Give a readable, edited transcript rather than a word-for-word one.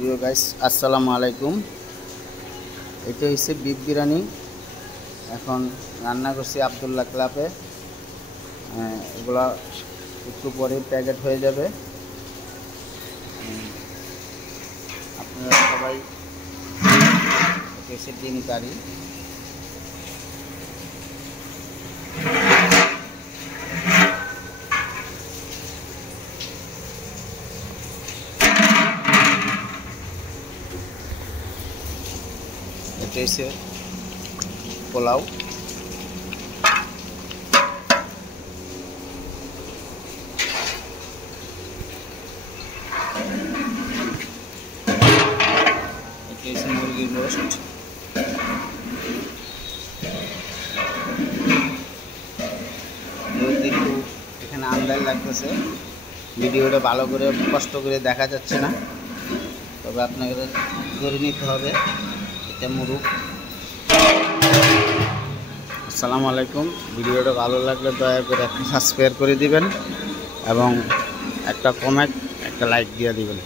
প্রিয় গাইস, আসসালামু আলাইকুম। এটা হচ্ছে বিফ বিরিয়ানি। এখন রান্না করছি আব্দুল্লাহ ক্লাবে। এগুলা একটু পরে প্যাকেট হয়ে যাবে। আপনারা সবাই, এটা হচ্ছে ডিম কারি। এটা হচ্ছে পোলাও। এটা হচ্ছে মুরগির রোস্ট। একটু এখানে আন্দাজ লাগতেছে, ভিডিওটা ভালো করে কষ্ট করে দেখা যাচ্ছে না, তবে আপনাকে ধরে নিতে হবে এটা মুরগ। আসসালামু আলাইকুম। ভিডিওটা ভালো লাগলে দয়া করে একটা সাবস্ক্রাইব করে দিবেন এবং একটা কমেন্ট, একটা লাইক দিয়ে দিবেন।